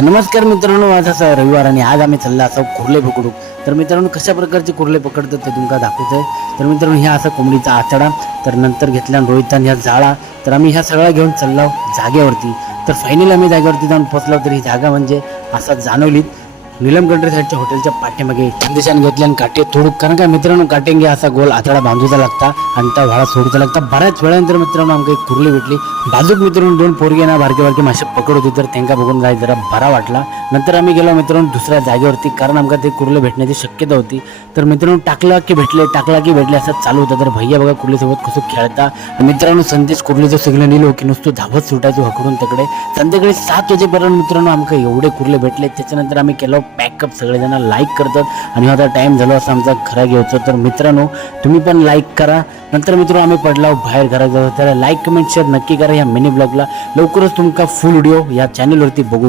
तर नमस्कार मित्रांनो, आज असा रविवार आणि आज आम्ही चालला असं कुर्ले पकडू. तर मित्रांनो, कशा प्रकारचे कुर्ले पकडतात ते तुमका दाखवतोय. तर मित्रांनो, ह्या असा कोंबडीचा आतडा, तर नंतर घेतला रोहितान ह्या जाळा. तर आम्ही ह्या सगळ्या घेऊन चाललो जागेवरती. तर फायनली आम्ही जागेवरती जाऊन पोहोचलो. तर ही जागा म्हणजे असा जाणवली नीलम कंट्री साईडच्या हॉटेलच्या पाठीमागे खानदेशाने घेतले आणि काटे तोडू. कारण काय मित्रांनो, काटेंगे असा गोल आतडा बांधूचा लागता आणि त्या व्हाळा सोडूचा लागता. बऱ्याच वेळानंतर मित्रांनो आमका एक कुर्ली भेटली. बाजूक मित्रांनो दोन पोरगे ना बारके बारके मासे पकड होते. तर त्यांना बघून जाय जरा बरा वाटला. नंतर आम्ही गेलो मित्रांनो दुसऱ्या जागेवरती, कारण आमका ते कुर्ले भेटण्याची शक्यता होती. तर मित्रांनो टाकला की भेटले असं चालू होतं. तर भैया बघा कुर्लीसोबत कसं खेळता. मित्रांनो संदेश कुर्लीचं सगळं निलो की नुसतं धावत सुटायचो हकडून तिकडे. संध्याकाळी 7 वाजेपर्यंत मित्रांनो आमका एवढे कुर्ले भेटले. त्याच्यानंतर आम्ही केलं पॅकअप. सगळेजण लाईक करतात आणि आता टाइम झाला असं आमचा घरा घ्यायचं. तर मित्रांनो तुम्ही पण लाईक करा. नंतर मित्रांनो आम्ही पडला बाहेर घरात जाऊ. त्याला लाईक कमेंट शेअर नक्की करा. या मिनी ब्लॉगला लवकरच तुमका फुल व्हिडिओ या चॅनलवरती बघू.